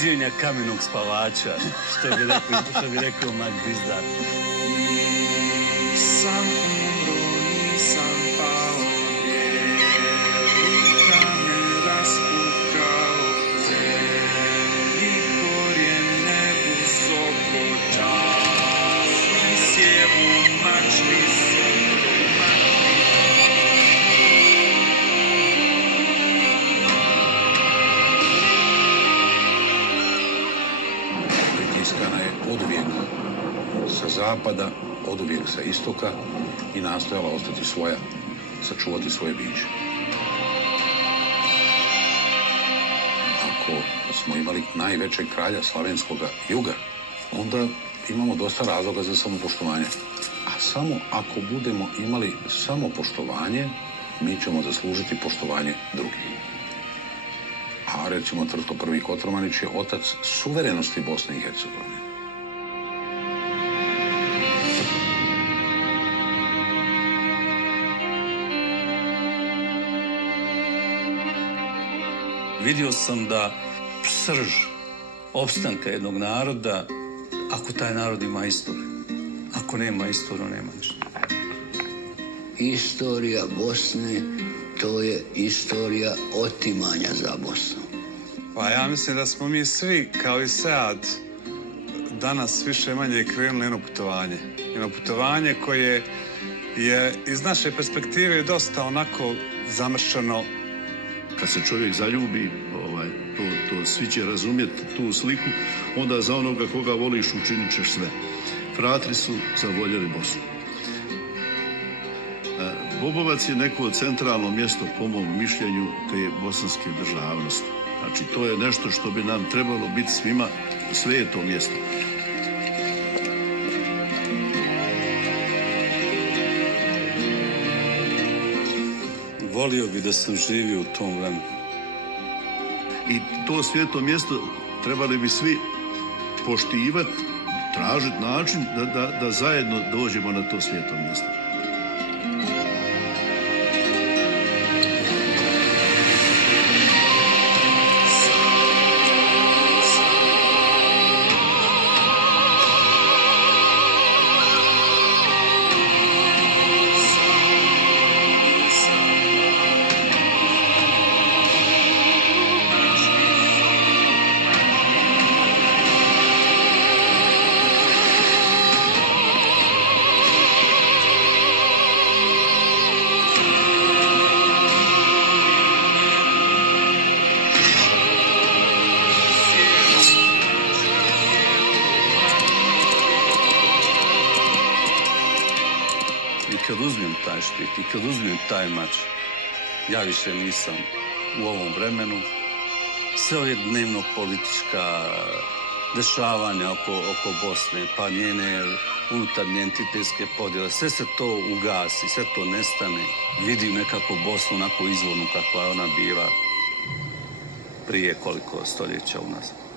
buđenja kamenog spavača, što bi rekao Mak Dizdar. Sam umro, nisam pao, bijeli kamen raspukao, cijeli korijen nebu sokoča, svi sjevu mačni Pritiskana je oduvijek sa zapada, oduvijek sa istoka i nastojala ostati svoja, sačuvati svoje biće. Ako smo imali najvećeg kralja slavenskoga juga, onda imamo dosta razloga za samopoštovanje. A samo ako budemo imali samopoštovanje, mi ćemo zaslužiti poštovanje drugih. A recimo Trtko I. Kotromanić je otac suverenosti Bosne i Hercegovine. Vidio sam da srž opstanka jednog naroda, ako taj narod ima istoriju. Ako nema istoriju, nema ništa. Istorija Bosne, to je istorija otimanja za Bosnu. Pa ja mislim da smo mi svi, kao i Sead, danas više manje krenuli jedno putovanje. Jedno putovanje koje je iz naše perspektive dosta onako zamršeno. Kad se čovjek zaljubi, to svi će razumjeti tu sliku, onda za onoga koga voliš učinit ćeš sve. Fratri su zavoljeli Bosnu. Bobovac je neko centralno mjesto, po mom mišljenju, te bosanske državnosti. Znači, to je nešto što bi nam trebalo biti svima sveto mjesto. Volio bi da sam živio u tom vremenu. I to sveto mjesto trebali bi svi poštivati, tražiti način da zajedno dođemo na to sveto mjesto. I kad uzmem taj štit, i kad uzmem taj mač, ja više nisam u ovom vremenu. Sve ove dnevno politička dešavanja oko Bosne, pa njene unutarnje entitetske podjele, sve se to ugasi, sve to nestane. Vidim nekako Bosnu onako izvornu kakva je ona bila prije koliko stoljeća unazad.